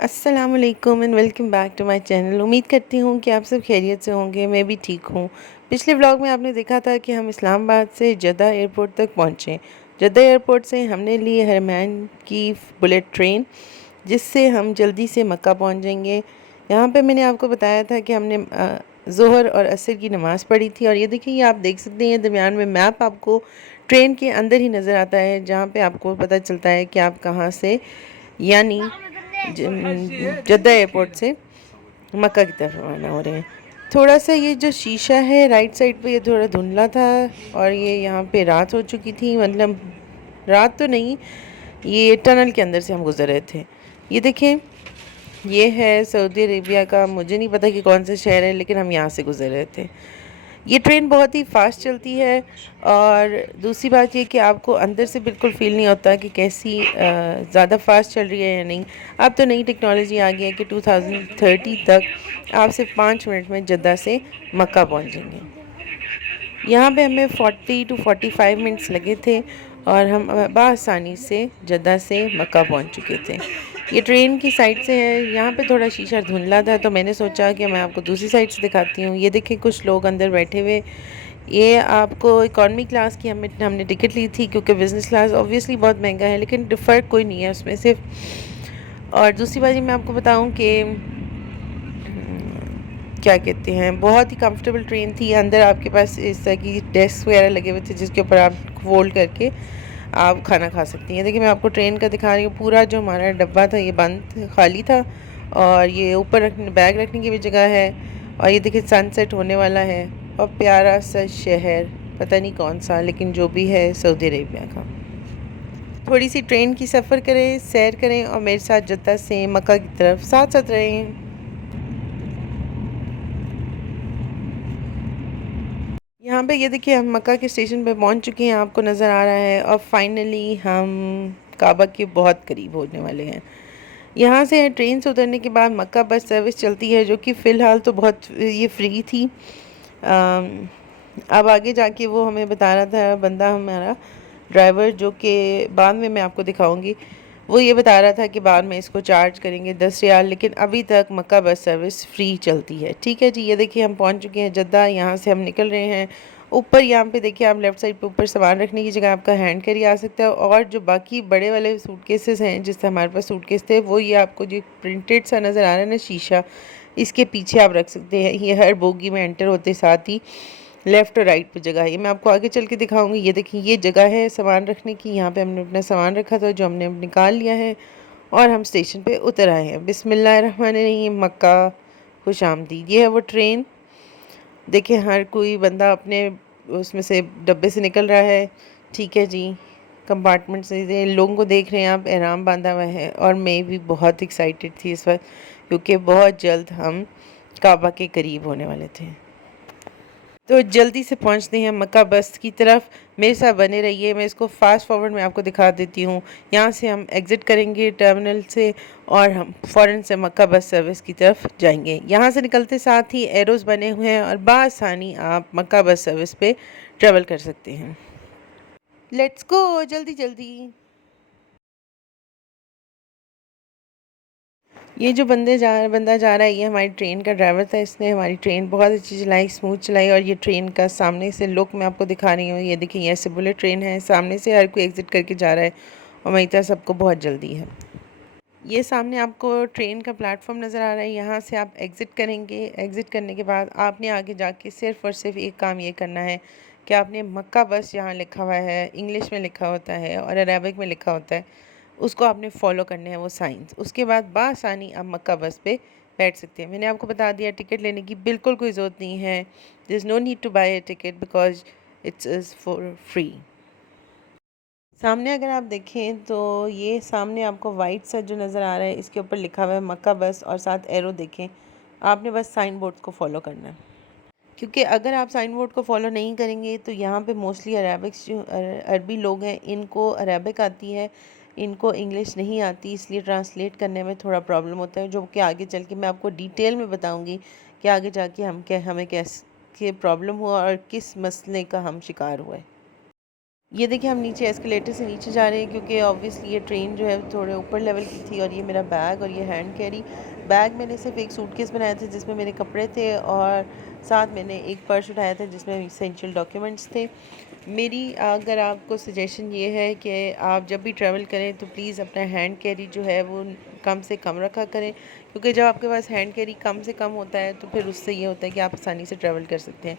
अस्सलाम वालेकुम and welcome back to my channel. उम्मीद करती हूँ कि आप सब खैरियत से होंगे। मैं भी ठीक हूँ। पिछले व्लॉग में आपने देखा था कि हम इस्लामाबाद से जद्दा एयरपोर्ट तक पहुँचे। जद्दा एयरपोर्ट से हमने ली हरमैन की बुलेट ट्रेन, जिससे हम जल्दी से मक्का पहुँच जाएंगे। यहाँ पे मैंने आपको बताया था कि हमने ज़ोहर और असर की नमाज़ पढ़ी थी। और ये देखिए, ये आप देख सकते हैं दरमियान में मैप आपको ट्रेन के अंदर ही नज़र आता है, जहाँ पे आपको पता चलता है कि आप कहाँ से, यानी जद्दा एयरपोर्ट से मक्का की तरफ रवाना हो रहे हैं। थोड़ा सा ये जो शीशा है राइट साइड पे, ये थोड़ा धुंधला था और ये यहाँ पे रात हो चुकी थी। मतलब रात तो नहीं, ये टनल के अंदर से हम गुजर रहे थे। ये देखें, ये है सऊदी अरेबिया का, मुझे नहीं पता कि कौन सा शहर है, लेकिन हम यहाँ से गुजर रहे थे। ये ट्रेन बहुत ही फास्ट चलती है। और दूसरी बात ये कि आपको अंदर से बिल्कुल फ़ील नहीं होता कि कैसी ज़्यादा फास्ट चल रही है या नहीं। अब तो नई टेक्नोलॉजी आ गई है कि 2030 तक आप सिर्फ 5 मिनट में जद्दा से मक्का पहुंचेंगे। यहाँ पे हमें 40 टू 45 मिनट्स लगे थे और हम बआसानी से जद्दा से मक्का पहुँच चुके थे। ये ट्रेन की साइड से है। यहाँ पे थोड़ा शीशा धुंधला था, तो मैंने सोचा कि मैं आपको दूसरी साइड से दिखाती हूँ। ये देखिए, कुछ लोग अंदर बैठे हुए। ये आपको इकॉनमी क्लास की हमने टिकट ली थी, क्योंकि बिज़नेस क्लास ऑब्वियसली बहुत महंगा है, लेकिन फ़र्क कोई नहीं है उसमें सिर्फ। और दूसरी बात ये मैं आपको बताऊँ कि क्या कहते हैं, बहुत ही कंफर्टेबल ट्रेन थी। अंदर आपके पास इस तरह की डेस्क वगैरह लगे हुए थे, जिसके ऊपर आप फोल्ड करके आप खाना खा सकती हैं। देखिए, मैं आपको ट्रेन का दिखा रही हूँ। पूरा जो हमारा डब्बा था ये बंद खाली था, और ये ऊपर रखने बैग रखने की भी जगह है। और ये देखिए, सनसेट होने वाला है और प्यारा सा शहर, पता नहीं कौन सा, लेकिन जो भी है सऊदी अरेबिया का। थोड़ी सी ट्रेन की सफ़र करें, सैर करें और मेरे साथ जद्दा से मक्का की तरफ साथ साथ रहें। यहाँ पे ये देखिए, हम मक्का के स्टेशन पे पहुँच चुके हैं, आपको नज़र आ रहा है। और फाइनली हम काबा के बहुत करीब होने वाले हैं। यहाँ से ट्रेन से उतरने के बाद मक्का बस सर्विस चलती है, जो कि फ़िलहाल तो बहुत ये फ्री थी। अब आगे जाके वो हमें बता रहा था बंदा, हमारा ड्राइवर, जो कि बाद में मैं आपको दिखाऊंगी, वो ये बता रहा था कि बाद में इसको चार्ज करेंगे 10 रियाल, लेकिन अभी तक मक्का बस सर्विस फ्री चलती है। ठीक है जी, ये देखिए, हम पहुंच चुके हैं जद्दा। यहाँ से हम निकल रहे हैं। ऊपर यहाँ पे देखिए, आप लेफ़्ट साइड पे ऊपर सामान रखने की जगह आपका हैंड कैरी आ सकता है। और जो बाकी बड़े वाले सूटकेसेस हैं, जिससे हमारे पास सूटकेस थे, वो ये आपको जो प्रिंटेड सा नज़र आ रहा है ना शीशा, इसके पीछे आप रख सकते हैं। ये हर बोगी में एंटर होते साथ ही लेफ़्ट और राइट पे जगह है। ये मैं आपको आगे चल के दिखाऊंगी। ये देखिए, ये जगह है सामान रखने की। यहाँ पे हमने अपना सामान रखा था, जो हमने अब निकाल लिया है और हम स्टेशन पे उतर आए हैं। बिस्मिल्लाहिर्रहमानिर्रहीम, मक्का खुश आमदीद। ये है वो ट्रेन। देखिए, हर कोई बंदा अपने उसमें से डब्बे से निकल रहा है। ठीक है जी, कंपार्टमेंट से लोगों को देख रहे हैं आप, एहराम बांधा हुआ है। और मैं भी बहुत एक्साइटेड थी इस वक्त, क्योंकि बहुत जल्द हम काबा के करीब होने वाले थे। तो जल्दी से पहुंचते हैं मक्का बस की तरफ। मेरे साथ बने रहिए। मैं इसको फास्ट फॉरवर्ड में आपको दिखा देती हूँ। यहाँ से हम एग्ज़िट करेंगे टर्मिनल से, और हम फ़ौरन से मक्का बस सर्विस की तरफ जाएंगे। यहाँ से निकलते साथ ही एरोज़ बने हुए हैं, और बआसानी आप मक्का बस सर्विस पे ट्रेवल कर सकते हैं। लेट्स गो, जल्दी जल्दी। ये जो बंदा जा रहा है, ये हमारी ट्रेन का ड्राइवर था। इसने हमारी ट्रेन बहुत अच्छी चलाई, स्मूथ चलाई। और ये ट्रेन का सामने से लुक मैं आपको दिखा रही हूँ। ये देखिए, ये ऐसे बुलेट ट्रेन है, सामने से हर कोई एग्ज़िट करके जा रहा है, और मेरी तरह सबको बहुत जल्दी है। ये सामने आपको ट्रेन का प्लेटफॉर्म नज़र आ रहा है। यहाँ से आप एग्ज़िट करेंगे। एग्ज़िट करने के बाद आपने आगे जाके सिर्फ़ और सिर्फ एक काम ये करना है कि आपने मक्का बस, यहाँ लिखा हुआ है, इंग्लिश में लिखा होता है और अरेबिक में लिखा होता है, उसको आपने फ़ॉलो करने हैं वो साइंस। उसके बाद बआसानी आप मक्का बस पे बैठ सकते हैं। मैंने आपको बता दिया, टिकट लेने की बिल्कुल कोई ज़रूरत नहीं है। There is no need to buy a ticket because it's is for free. सामने अगर आप देखें तो ये सामने आपको वाइट सा जो नज़र आ रहा है, इसके ऊपर लिखा हुआ है मक्का बस, और साथ एरो देखें। आपने बस साइन बोर्ड को फॉलो करना है, क्योंकि अगर आप साइन बोर्ड को फॉलो नहीं करेंगे तो यहाँ पे मोस्टली अरेबिक्स जो अरबी लोग हैं, इनको अरेबिक आती है, इनको इंग्लिश नहीं आती, इसलिए ट्रांसलेट करने में थोड़ा प्रॉब्लम होता है, जो कि आगे चल के मैं आपको डिटेल में बताऊँगी कि आगे जाके हमें कैसे प्रॉब्लम हुआ और किस मसले का हम शिकार हुए। ये देखिए हम नीचे एस्केलेटर से नीचे जा रहे हैं क्योंकि ऑब्वियसली ये ट्रेन जो है थोड़े ऊपर लेवल की थी। और ये मेरा बैग और ये हैंड कैरी बैग मैंने सिर्फ एक सूटकेस बनाया था जिसमें मेरे कपड़े थे, और साथ मैंने एक पर्स उठाया था जिसमें इसेंशियल डॉक्यूमेंट्स थे। मेरी अगर आपको सजेशन ये है कि आप जब भी ट्रैवल करें तो प्लीज़ अपना हैंड कैरी जो है वो कम से कम रखा करें, क्योंकि जब आपके पास हैंड कैरी कम से कम होता है तो फिर उससे ये होता है कि आप आसानी से ट्रैवल कर सकते हैं।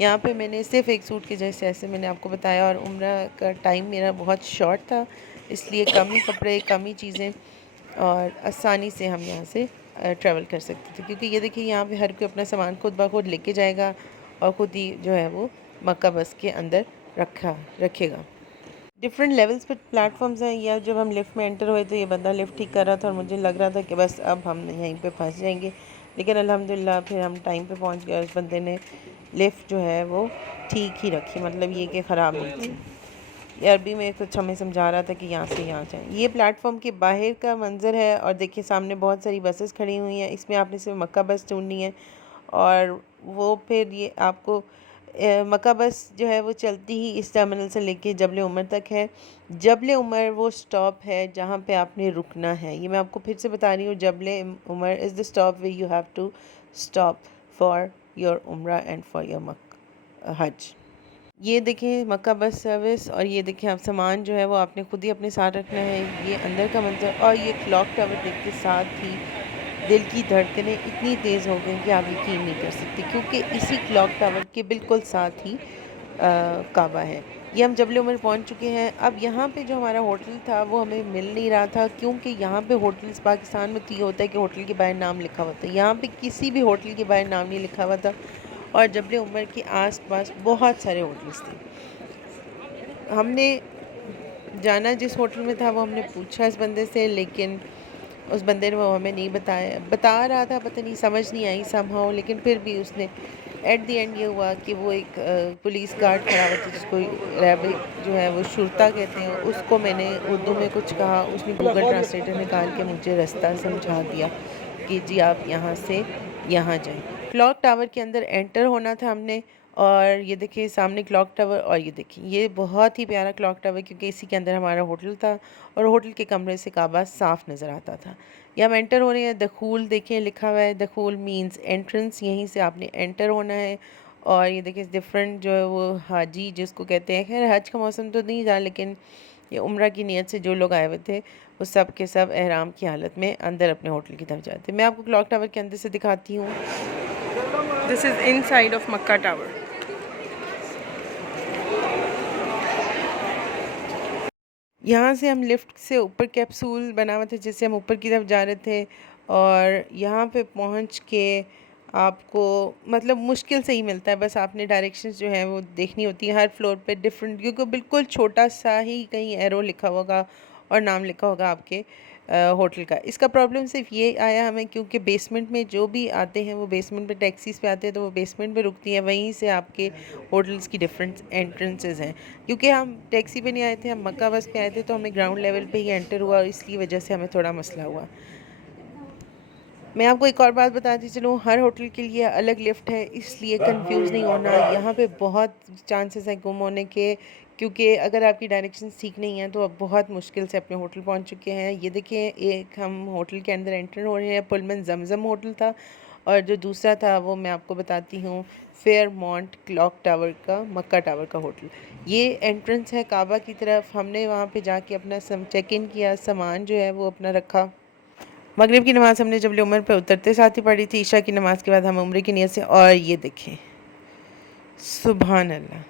यहाँ पे मैंने सिर्फ एक सूट के जैसे ऐसे मैंने आपको बताया, और उम्रा का टाइम मेरा बहुत शॉर्ट था, इसलिए कम ही कपड़े कम ही चीज़ें और आसानी से हम यहाँ से ट्रैवल कर सकते थे। क्योंकि ये देखिए यहाँ पे हर कोई अपना सामान खुद ब खुद लेके जाएगा और ख़ुद ही जो है वो मक्का बस के अंदर रखेगा। डिफरेंट लेवल्स पर प्लेटफॉर्म्स हैं। या जब हम लिफ्ट में एंटर हुए तो ये बंदा लिफ्ट ठीक कर रहा था और मुझे लग रहा था कि बस अब हम यहीं पे फंस जाएंगे, लेकिन अल्हम्दुलिल्लाह फिर हम टाइम पे पहुंच गए। उस बंदे ने लिफ्ट जो है वो ठीक ही रखी, मतलब ये कि ख़राब नहीं थी। ये अरबी में कुछ हमें समझा रहा था कि यहाँ से यहाँ जाएँ। ये प्लेटफॉर्म के बाहर का मंज़र है और देखिए सामने बहुत सारी बसेस खड़ी हुई हैं। इसमें आपने सिर्फ मक्का बस ढूंढनी है और वो फिर ये आपको मक्का बस जो है वो चलती ही इस टर्मिनल से लेके जबल उमर तक है। जबल उमर वो स्टॉप है जहाँ पे आपने रुकना है। ये मैं आपको फिर से बता रही हूँ, Jabal Umar is the stop where you have to stop for your Umrah and for your Hajj. ये देखें मक्का बस सर्विस, और ये देखें आप सामान जो है वो आपने खुद ही अपने साथ रखना है। ये अंदर का मंजर और ये क्लॉक टावर देखते साथ ही दिल की धड़कनें इतनी तेज़ हो गई कि आप यकीन नहीं कर सकते, क्योंकि इसी क्लॉक टावर के बिल्कुल साथ ही काबा है। ये हम जबल उमर पहुंच चुके हैं। अब यहाँ पे जो हमारा होटल था वो हमें मिल नहीं रहा था, क्योंकि यहाँ पे होटल्स पाकिस्तान में तो ये होता है कि होटल के बाहर नाम लिखा होता है, यहाँ पे किसी भी होटल के बाहर नाम नहीं लिखा हुआ था। और जबल उमर के आसपास बहुत सारे होटल्स थे। हमने जाना जिस होटल में था वो हमने पूछा इस बंदे से, लेकिन उस बंदे ने वो हमें नहीं बता रहा था, पता नहीं समझ नहीं आई समहाउ। लेकिन फिर भी उसने एट द एंड ये हुआ कि वो एक पुलिस गार्ड खड़ा हुआ था जिसको रैब जो है वो शुरता कहते हैं, उसको मैंने उर्दू में कुछ कहा, उसने गूगल ट्रांसलेटर निकाल के मुझे रास्ता समझा दिया कि जी आप यहाँ से यहाँ जाएं। क्लॉक टावर के अंदर एंटर होना था हमने, और ये देखिए सामने क्लॉक टावर, और ये देखिए ये बहुत ही प्यारा क्लॉक टावर, क्योंकि इसी के अंदर हमारा होटल था और होटल के कमरे से काबा साफ़ नज़र आता था। ये हम एंटर हो रहे हैं। दखूल देखें लिखा हुआ है, दखूल मींस एंट्रेंस, यहीं से आपने एंटर होना है। और ये देखिए डिफरेंट जो है वो हाजी जिसको कहते हैं, खैर हज का मौसम तो नहीं था, लेकिन ये उम्रा की नीयत से जो लोग आए हुए थे वो सब के सब एहराम की हालत में अंदर अपने होटल की तरफ जाते। मैं आपको क्लॉक टावर के अंदर से दिखाती हूँ। This is inside of Mecca tower. यहाँ से हम लिफ्ट से ऊपर कैप्सूल बना हुआ था जिससे हम ऊपर की तरफ जा रहे थे, और यहाँ पे पहुँच के आपको मतलब मुश्किल से ही मिलता है, बस आपने डायरेक्शंस जो है वो देखनी होती है। हर फ्लोर पे डिफरेंट, क्योंकि बिल्कुल छोटा सा ही कहीं एरो लिखा होगा और नाम लिखा होगा आपके होटल का। इसका प्रॉब्लम सिर्फ ये आया हमें क्योंकि बेसमेंट में जो भी आते हैं वो बेसमेंट पे टैक्सीज़ पे आते हैं, तो वो बेसमेंट पे रुकती हैं, वहीं से आपके होटल्स की डिफरेंट एंट्रेंसेस हैं। क्योंकि हम टैक्सी पे नहीं आए थे, हम मक्का बस पे आए थे, तो हमें ग्राउंड लेवल पे ही एंटर हुआ और इसकी वजह से हमें थोड़ा मसला हुआ। मैं आपको एक और बात बताती चलूँ, हर होटल के लिए अलग लिफ्ट है, इसलिए कंफ्यूज नहीं होना। यहाँ पे बहुत चांसेस हैं गुम होने के, क्योंकि अगर आपकी डायरेक्शंस ठीक नहीं हैं तो आप बहुत मुश्किल से अपने होटल पहुँच चुके हैं। ये देखिए एक हम होटल के अंदर एंटर हो रहे हैं, पुलमन जमजम होटल था, और जो दूसरा था वो मैं आपको बताती हूँ फेयरमॉन्ट क्लॉक टावर का मक्का टावर का होटल। ये एंट्रेंस है काबा की तरफ। हमने वहाँ पे जाके अपना चेक इन किया, सामान जो है वो अपना रखा। मगरिब की नमाज़ हमने जबल उमर पे उतरते साथ ही पढ़ी थी। ईशा की नमाज़ के बाद हम उम्रे की नीयत से, और ये देखें सुभान अल्लाह,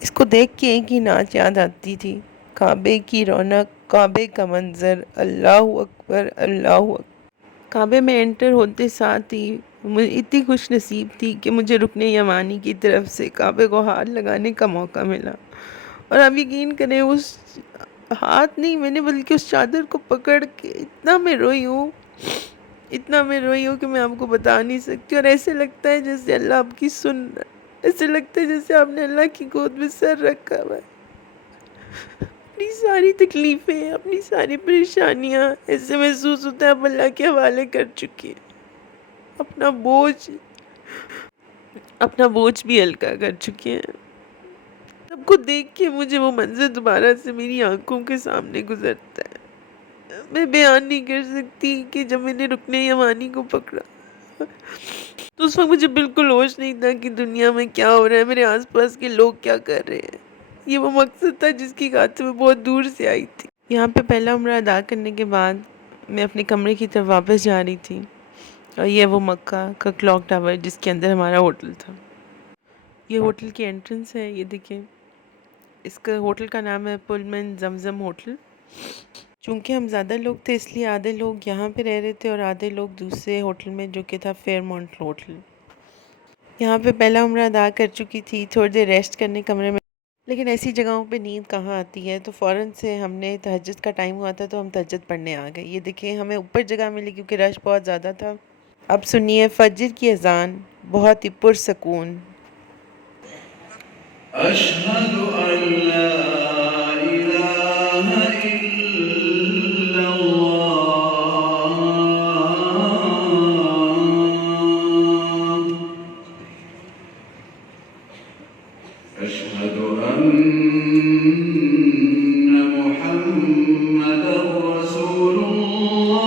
इसको देख के एक ही नाच याद आती थी, काबे की रौनक, काबे का मंज़र, अल्लाह अकबर अल्लाह अकबर। काबे में एंटर होते साथ ही मुझे इतनी खुश नसीब थी कि मुझे रुकने यमानी की तरफ से काबे को हाथ लगाने का मौका मिला, और आप यकीन करें उस हाथ नहीं, मैंने बल्कि उस चादर को पकड़ के इतना मैं रोई हूँ कि मैं आपको बता नहीं सकती। और ऐसे लगता है जैसे अल्लाह आपकी सुन रहा है, ऐसे लगता है जैसे आपने अल्लाह की गोद में सर रखा हुआ है। अपनी सारी तकलीफ़ें, अपनी सारी परेशानियाँ ऐसे महसूस होता है आप अल्लाह के हवाले कर चुकी है, अपना बोझ अपना बोझ भी हल्का कर चुके हैं। सबको देख के मुझे वो मंज़र दोबारा से मेरी आँखों के सामने गुज़रता है। मैं बयान नहीं कर सकती कि जब मैंने रुकने यमानी को पकड़ा, तो उस वक़्त मुझे बिल्कुल होश नहीं था कि दुनिया में क्या हो रहा है, मेरे आस-पास के लोग क्या कर रहे हैं। ये वो मकसद था जिसकी खातिर मैं बहुत दूर से आई थी। यहाँ पे पहला उम्रा अदा करने के बाद मैं अपने कमरे की तरफ वापस जा रही थी, और ये वो मक्का का क्लॉक टावर जिसके अंदर हमारा होटल था। ये होटल की एंट्रेंस है, ये देखिए। इसका होटल का नाम है पुलमन जमजम होटल। चूँकि हम ज़्यादा लोग थे इसलिए आधे लोग यहाँ पे रह रहे थे और आधे लोग दूसरे होटल में जो कि था फेयरमाउंट होटल। यहाँ पे पहला उम्रा अदा कर चुकी थी, थोड़ी देर रेस्ट करने कमरे में। लेकिन ऐसी जगहों पे नींद कहाँ आती है, तो फ़ौरन से हमने तहज्जुद का टाइम हुआ था तो हम तहज्जुद पढ़ने आ गए। ये देखिए हमें ऊपर जगह मिली क्योंकि रश बहुत ज़्यादा था। अब सुनिए फजर की अजान बहुत ही पुरसकून। अशहदु अल्ला इलाहा इल्लल्लाह अशहदु अन्ना मुहम्मदर रसूलुल्लाह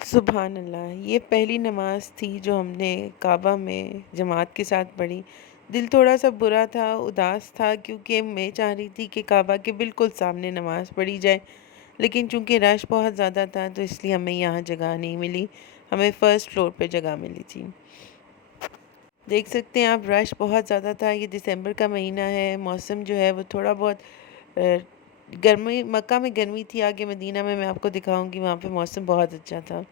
सुबहान अल्लाह। ये पहली नमाज़ थी जो हमने काबा में जमात के साथ पढ़ी। दिल थोड़ा सा बुरा था, उदास था, क्योंकि मैं चाह रही थी कि काबा के बिल्कुल सामने नमाज़ पढ़ी जाए, लेकिन चूँकि रश बहुत ज़्यादा था तो इसलिए हमें यहाँ जगह नहीं मिली। हमें फ़र्स्ट फ्लोर पे जगह मिली थी। देख सकते हैं आप, रश बहुत ज़्यादा था। ये दिसंबर का महीना है, मौसम जो है वो थोड़ा बहुत गर्मी मक्का में गर्मी थी, आगे मदीना में मैं आपको दिखाऊंगी, वहाँ पे मौसम बहुत अच्छा था।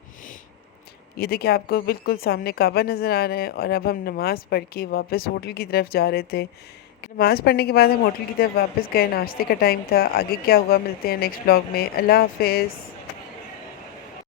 ये देखिए आपको बिल्कुल सामने काबा नज़र आ रहा है और अब हम नमाज़ पढ़ के वापस होटल की तरफ जा रहे थे। नमाज़ पढ़ने के बाद हम होटल की तरफ वापस गए, नाश्ते का टाइम था। आगे क्या हुआ मिलते हैं नेक्स्ट ब्लॉग में। अल्लाह हाफ़िज़।